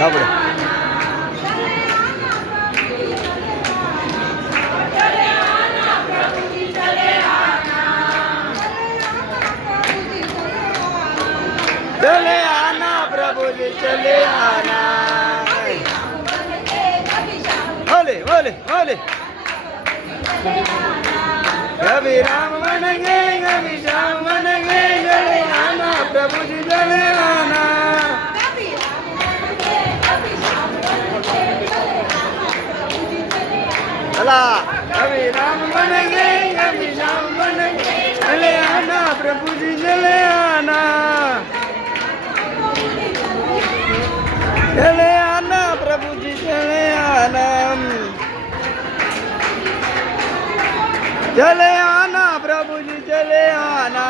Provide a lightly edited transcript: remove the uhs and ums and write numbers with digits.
ગાબડે चले आना प्रभु जी चले आना बोले बोले बोले कभी राम बनेंगे कभी श्याम बनेंगे चले आना प्रभु जी चले आना अला कभी राम बनेंगे कभी श्याम बनेंगे चले आना प्रभु जी चले आना चले आना प्रभु जी चले आना चले आना प्रभु जी चले आना